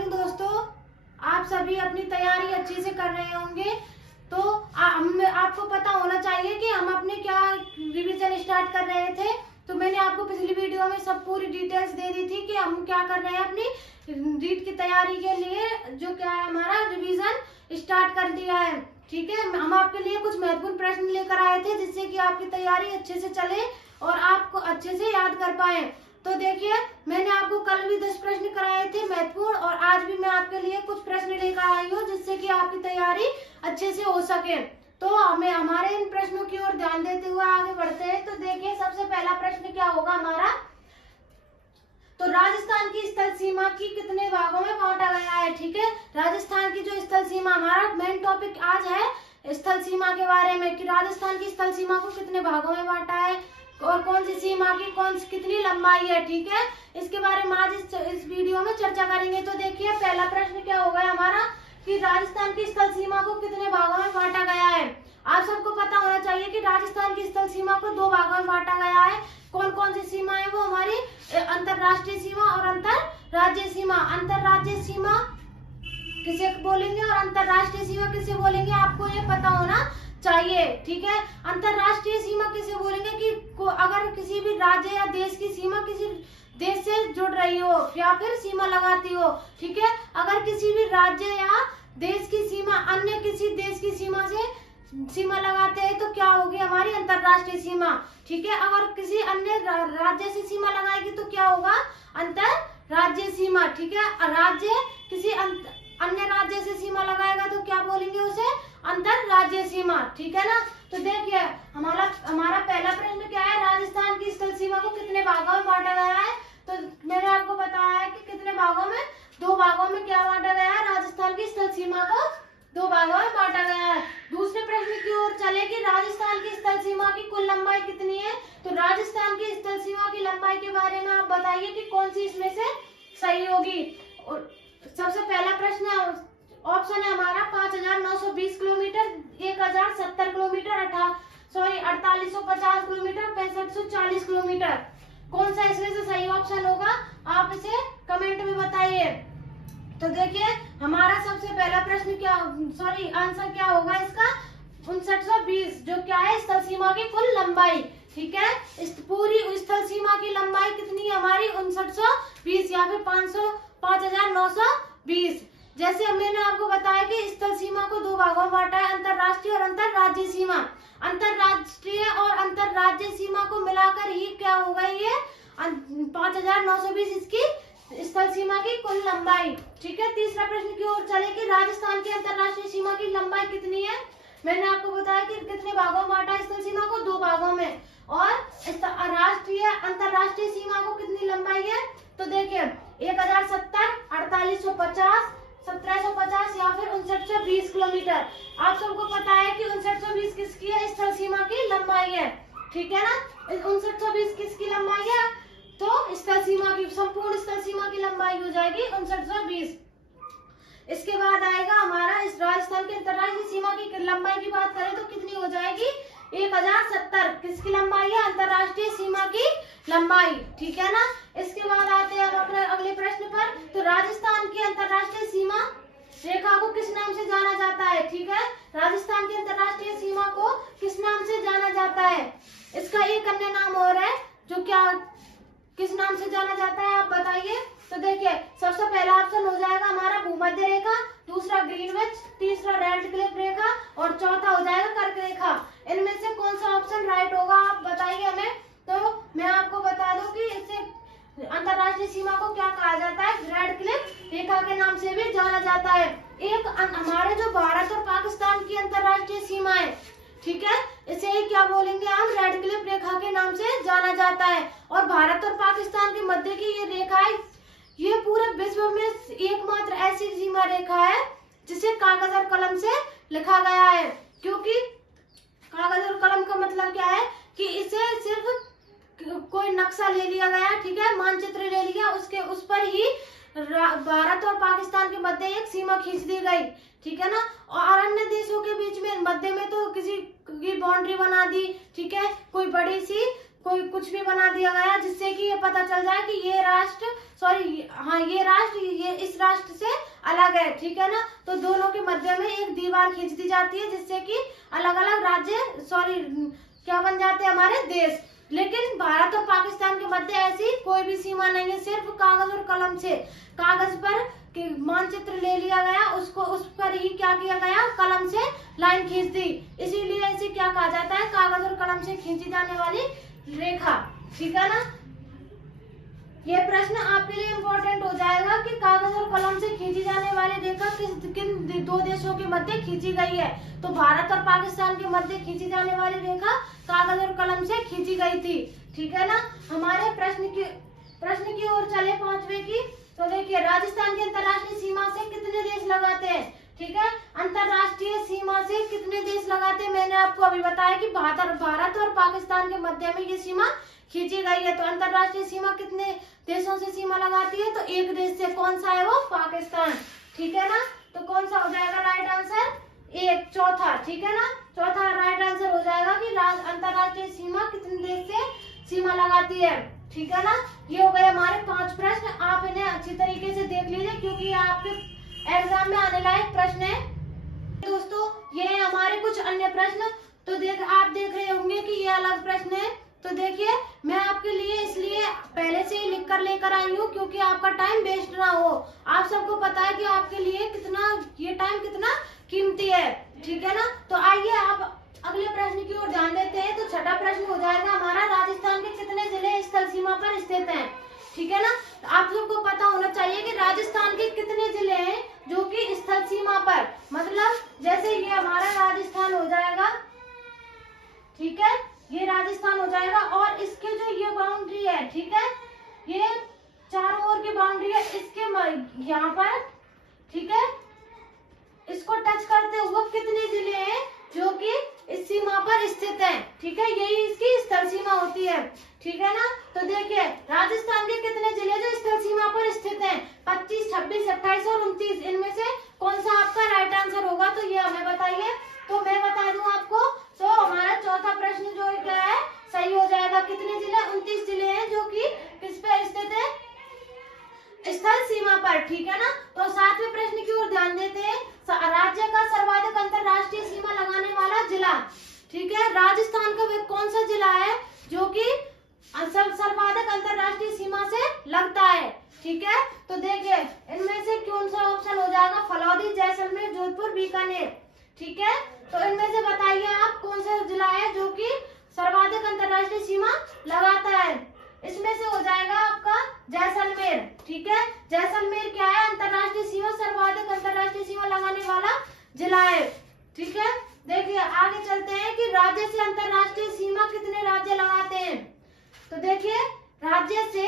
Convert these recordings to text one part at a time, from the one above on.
Morning दोस्तों। आप सभी अपनी तैयारी अच्छे से कर रहे होंगे। तो आपको पता होना चाहिए कि हम अपने क्या रिवीजन स्टार्ट कर रहे थे। तो मैंने आपको पिछली वीडियो में सब पूरी डिटेल्स दे दी थी कि हम क्या कर रहे हैं अपनी रीट की तैयारी के लिए, जो क्या है हमारा रिवीजन स्टार्ट कर दिया है। ठीक है, हम आपके लिए कुछ महत्वपूर्ण प्रश्न लेकर आए थे जिससे कि आपकी तैयारी अच्छे से चले और आपको अच्छे से याद कर पाए। तो देखिए, मैंने आपको कल भी 10 प्रश्न कराए थे महत्वपूर्ण, और आज भी मैं आपके लिए कुछ प्रश्न लेकर आई हूँ जिससे कि आपकी तैयारी अच्छे से हो सके। तो हमें हमारे इन प्रश्नों की ओर ध्यान देते हुए आगे बढ़ते हैं। तो देखिए, सबसे पहला प्रश्न क्या होगा हमारा। तो राजस्थान की स्थल सीमा की कितने भागों में बांटा गया है। ठीक है, राजस्थान की जो स्थल सीमा, हमारा मेन टॉपिक आज है स्थल सीमा के बारे में कि राजस्थान की स्थल सीमा को कितने भागों में बांटा है और कौन सी सीमा की कितनी लंबाई है। ठीक है, इसके बारे में आज इस वीडियो में चर्चा करेंगे। तो देखिए, पहला प्रश्न क्या होगा हमारा कि राजस्थान की स्थल सीमा को कितने भागों में बांटा गया है। आप सबको पता होना चाहिए कि राजस्थान की स्थल सीमा को 2 भागों में बांटा गया है। कौन कौन सी सीमा है वो हमारी अंतरराष्ट्रीय सीमा और अंतरराज्यीय सीमा। अंतरराज्यीय सीमा किसे बोलेंगे और अंतरराष्ट्रीय सीमा किसे बोलेंगे, आपको ये पता होना चाहिए। ठीक है, अंतरराष्ट्रीय सीमा किसे बोलेंगे कि अगर किसी भी राज्य या देश की सीमा किसी देश से जुड़ रही हो या फिर सीमा लगाती हो। ठीक है, अगर किसी भी राज्य या देश की सीमा अन्य किसी देश की सीमा से सीमा लगाते हैं तो क्या होगी हमारी अंतरराष्ट्रीय सीमा। ठीक है, अगर किसी अन्य राज्य से सीमा लगाएगी तो क्या होगा अंतरराज्यीय सीमा। ठीक है, राज्य किसी अन्य राज्य से सीमा लगाएगा तो क्या बोलेंगे उसे अंतरराज्यीय सीमा। ठीक है ना। तो देखिए, हमारा पहला प्रश्न क्या है, राजस्थान की स्थल सीमा को कितने भागों में बांटा गया है। तो मैंने आपको बताया है कि कितने भागों में, 2 भागों में क्या बांटा गया है, राजस्थान की स्थल सीमा को 2 भागों में बांटा गया है। दूसरे प्रश्न की ओर चले कि राजस्थान की स्थल सीमा की कुल लंबाई कितनी है। तो राजस्थान की स्थल सीमा की लंबाई के बारे में आप बताइए कि कौन सी इसमें से सही होगी। सबसे पहला प्रश्न ऑप्शन है हमारा 5920 किलोमीटर, 1070 किलोमीटर, 4850 किलोमीटर, 6540 किलोमीटर। कौन सा इसमें से सही ऑप्शन होगा, आप इसे कमेंट में बताइए। तो देखिए, हमारा सबसे पहला प्रश्न आंसर क्या होगा इसका 5920, जो क्या है स्थल सीमा की कुल लंबाई। ठीक है, इस पूरी स्थल सीमा की लंबाई कितनी है हमारी 5920 या फिर 5920। जैसे मैंने आपको बताया कि स्थल सीमा को 2 भागों में बांटा है, अंतरराष्ट्रीय और अंतरराज्यीय सीमा। अंतरराष्ट्रीय और अंतरराज्यीय सीमा को मिलाकर ही क्या होगा ये 5920 इसकी स्थल सीमा की कुल लंबाई। ठीक है, तीसरा प्रश्न की ओर चले कि राजस्थान की अंतरराष्ट्रीय सीमा की लंबाई कितनी है। मैंने आपको बताया कि कितने भागों में बांटा है स्थल सीमा को 2 भागों में, और अंतरराष्ट्रीय सीमा को कितनी लंबाई है। तो देखिए 1070, 4850, 1750 या फिर 5920 किलोमीटर। आप सबको पता है कि 5920 किसकी है, स्थल सीमा की लंबाई है। ठीक है ना, 5920 किसकी लंबाई है, तो स्थल सीमा की संपूर्ण स्थल सीमा की लंबाई हो जाएगी 5920। इसके बाद आएगा हमारा इस राजस्थान की अंतरराष्ट्रीय सीमा की लंबाई की बात करें तो कितनी हो जाएगी 1070, किसकी लंबाई है अंतरराष्ट्रीय सीमा की लंबाई। ठीक है ना। इसके बाद आते हैं अपने अगले प्रश्न पर। तो राजस्थान की अंतरराष्ट्रीय सीमा रेखा को किस नाम से जाना जाता है। ठीक है, राजस्थान की अंतरराष्ट्रीय सीमा को किस नाम से जाना जाता है। इसका एक अन्य नाम और है जो क्या किस नाम से जाना जाता है, आप बताइए। तो देखिए, सबसे पहला ऑप्शन हो जाएगा हमारा भूमध्य रेखा, दूसरा ग्रीनविच, तीसरा रेडक्लिफ रेखा और चौथा हो जाएगा कर्क रेखा। इनमें से कौन सा ऑप्शन राइट होगा, आप बताइए हमें। तो मैं आपको बता दूं कि इससे अंतरराष्ट्रीय सीमा को क्या कहा जाता है, रेडक्लिफ रेखा के नाम से भी जाना जाता है। एक हमारे जो भारत और पाकिस्तान की अंतरराष्ट्रीय सीमा है, ठीक है, इसे ही क्या बोलेंगे हम, रेडक्लिफ रेखा के नाम से जाना जाता है। और भारत और पाकिस्तान के मध्य की ये रेखा है, ये पूरे विश्व में एकमात्र ऐसी सीमा रेखा है जिसे कागज और कलम से लिखा गया है। क्योंकि कागज और कलम का मतलब क्या है कि इसे सिर्फ कोई नक्शा ले लिया गया, ठीक है, मानचित्र ले लिया, उस पर ही भारत और पाकिस्तान के मध्य एक सीमा खींच दी गई। ठीक है ना। और अन्य देशों के बीच में मध्य में तो किसी की बाउंड्री बना दी, ठीक है, कोई बड़ी सी कोई कुछ भी बना दिया गया जिससे कि ये पता चल जाए कि ये राष्ट्र ये इस राष्ट्र से अलग है, ठीक है ना। तो दोनों के मध्य में एक दीवार खींच दी जाती है जिससे कि अलग अलग राज्य क्या बन जाते हैं, हमारे देश। लेकिन भारत और पाकिस्तान के मध्य ऐसी कोई भी सीमा नहीं है, सिर्फ कागज और कलम से कागज पर मानचित्र ले लिया गया, उसको उस पर ही क्या किया गया, कलम से लाइन खींच दी। इसीलिए इसे क्या कहा जाता है, कागज और कलम से खींची जाने वाली रेखा, ठीक है ना। ये प्रश्न आपके लिए इम्पोर्टेंट हो जाएगा कि कागज और कलम से खींची जाने वाली रेखा किन दो देशों के मध्य खींची गई है। तो भारत और पाकिस्तान के मध्य खींची जाने वाली रेखा कागज और कलम से खींची गई थी, ठीक है ना। हमारे प्रश्न की ओर चले 5वें की। तो देखिए, राजस्थान की अंतर्राष्ट्रीय सीमा से कितने देश लगाते हैं, ठीक है। अंतर्राष्ट्रीय सीमा से कितने देश लगाते हैं, मैंने आपको अभी बताया कि भारत और पाकिस्तान के मध्य में ये सीमा खींची गई है। तो अंतर्राष्ट्रीय सीमा कितने देशों से सीमा लगाती है, तो एक देश से, कौन सा है वो, पाकिस्तान, ठीक है ना। तो कौन सा हो जाएगा राइट आंसर, एक, चौथा, ठीक है ना। चौथा राइट आंसर हो जाएगा कि अंतर्राष्ट्रीय सीमा कितने देश से सीमा लगाती है, ठीक है ना। ये हो गए हमारे 5 प्रश्न। आप इन्हें अच्छी तरीके से देख लीजिए क्योंकि ये आपके एग्जाम में आने लायक प्रश्न है। दोस्तों, ये है हमारे कुछ अन्य प्रश्न। तो आप देख रहे होंगे कि ये अलग प्रश्न है। तो देखिए, मैं आपके लिए इसलिए पहले से ही लिख कर लेकर आई हूँ क्योंकि आपका टाइम वेस्ट ना हो। आप सबको पता है कि आपके लिए ये टाइम कितना कीमती है, ठीक है ना। तो आइए आप अगले प्रश्न की ओर ध्यान देते हैं। तो छठा प्रश्न हो जाएगा हमारा, राजस्थान के कितने जिले स्थल सीमा पर स्थित हैं, ठीक है ना। तो आप सबको पता होना चाहिए कि राजस्थान के कितने जिले हैं जो कि स्थल सीमा पर, मतलब जैसे ये हमारा राजस्थान हो जाएगा, ठीक है, ये राजस्थान हो जाएगा और इसके जो ये बाउंड्री है, ठीक है, ये चारों ओर की बाउंड्री है, इसके यहाँ पर, ठीक है, इसको टच करते हुए कितने जिले हैं जो कि इस सीमा पर स्थित हैं, ठीक है, यही इसकी स्थल सीमा होती है, ठीक है ना। तो देखिए, राजस्थान के कितने जिले जो स्थल सीमा पर स्थित हैं, 25, 26, 28 और 29, इनमें से कौन सा आपका राइट आंसर होगा, तो ये हमें बताइए। तो मैं बता दूं आपको, तो हमारा चौथा प्रश्न जो क्या है, सही हो जाएगा। कितने जिले, 29 जिले हैं जो कि किस पे स्थित है, स्थल सीमा पर, ठीक है ना। तो 7वें प्रश्न की ओर ध्यान देते हैं। राज्य का सर्वाधिक अंतर्राष्ट्रीय सीमा लगाने वाला जिला, ठीक है, राजस्थान का वह कौन सा जिला है जो कि सर्वाधिक अंतर्राष्ट्रीय सीमा से लगता है, ठीक है। तो देखिए, इनमें से कौन सा ऑप्शन हो जाएगा, फलौदी, जैसलमेर, जोधपुर, बीकानेर, ठीक है। तो इनमें से बताइए आप कौन सा जिला है जो कि सर्वाधिक अंतर्राष्ट्रीय सीमा लगाता है। इसमें से हो जाएगा आपका जैसलमेर, ठीक है। जैसलमेर क्या है, अंतर्राष्ट्रीय सीमा, सर्वाधिक अंतर्राष्ट्रीय सीमा लगाने वाला जिला है, ठीक है। देखिए, आगे चलते हैं कि राज्य से अंतर्राष्ट्रीय सीमा कितने राज्य लगाते हैं। तो देखिए, राज्य से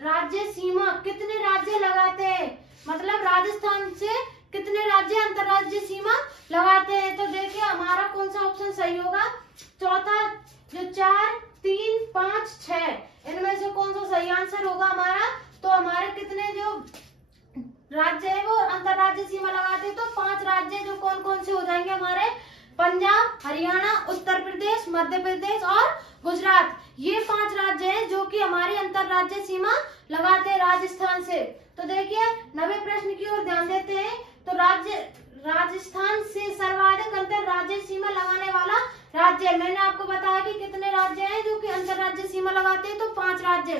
राज्य सीमा कितने राज्य लगाते हैं, मतलब राजस्थान से कितने राज्य अंतर्राज्यीय सीमा लगाते हैं। तो देखिए, हमारा कौन सा ऑप्शन सही होगा, चौथा, जो 4, 3, 5, 6, इनमें से कौन सा सही आंसर होगा हमारा। तो हमारे कितने जो राज्य है वो अंतर्राज्यीय सीमा लगाते हैं, तो 5 राज्य जो कौन कौन से हो जाएंगे हमारे, पंजाब, हरियाणा, उत्तर प्रदेश, मध्य प्रदेश और गुजरात। ये 5 राज्य हैं जो कि हमारी अंतर्राज्यीय सीमा लगाते हैं राजस्थान से। तो देखिए, 9वें प्रश्न की ओर ध्यान देते हैं। तो राजस्थान से सर्वाधिक अंतर्राज्यीय सीमा लगाने वाला राज्य, मैंने आपको बताया कि कितने राज्य हैं जो कि अंतर्राज्यीय सीमा लगाते हैं, तो 5 राज्य।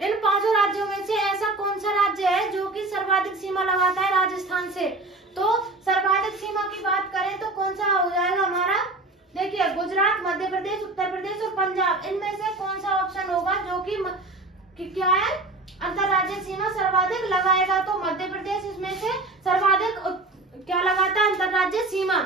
इन 5 राज्यों में से ऐसा कौन सा राज्य है जो कि सर्वाधिक सीमा लगाता है राजस्थान से। तो सर्वाधिक सीमा की बात करें तो कौन सा हो जाएगा हमारा, देखिए, गुजरात, मध्य प्रदेश, उत्तर प्रदेश और पंजाब, इनमें से कौन सा ऑप्शन होगा जो कि क्या है, अंतर्राज्यीय सीमा सर्वाधिक लगाएगा। तो मध्य प्रदेश इसमें से सर्वाधिक क्या लगाता है, अंतर्राज्यीय सीमा।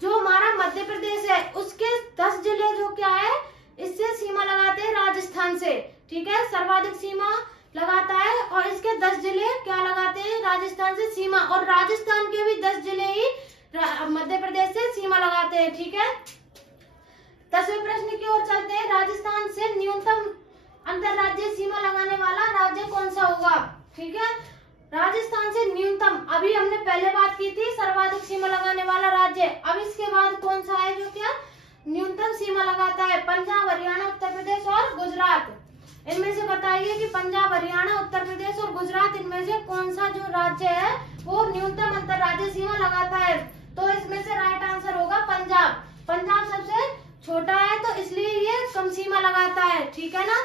जो हमारा मध्य प्रदेश है उसके 10 जिले जो क्या है, इससे सीमा लगाते हैं राजस्थान से, ठीक है, सर्वाधिक सीमा लगाता है और इसके 10 जिले क्या लगाते हैं, राजस्थान से सीमा, और राजस्थान के भी 10 जिले ही मध्य प्रदेश से सीमा लगाते हैं, ठीक है। 10वें प्रश्न की ओर चलते हैं। राजस्थान से न्यूनतम अंतर्राज्यीय सीमा लगाने वाला राज्य कौन सा होगा, ठीक है। राजस्थान से न्यूनतम, अभी हमने पहले बात की थी सर्वाधिक सीमा लगाने वाला राज्य, अब इसके बाद कौन सा है जो क्या न्यूनतम सीमा लगाता है? पंजाब, हरियाणा, उत्तर प्रदेश और गुजरात। इनमें से बताइए कि पंजाब, हरियाणा, उत्तर प्रदेश और गुजरात, इनमें से कौन सा जो राज्य है वो न्यूनतम अंतर्राज्यीय सीमा लगाता है? तो इसमें से राइट आंसर होगा पंजाब। पंजाब सबसे छोटा है तो इसलिए ये कम सीमा लगाता है, ठीक है ना।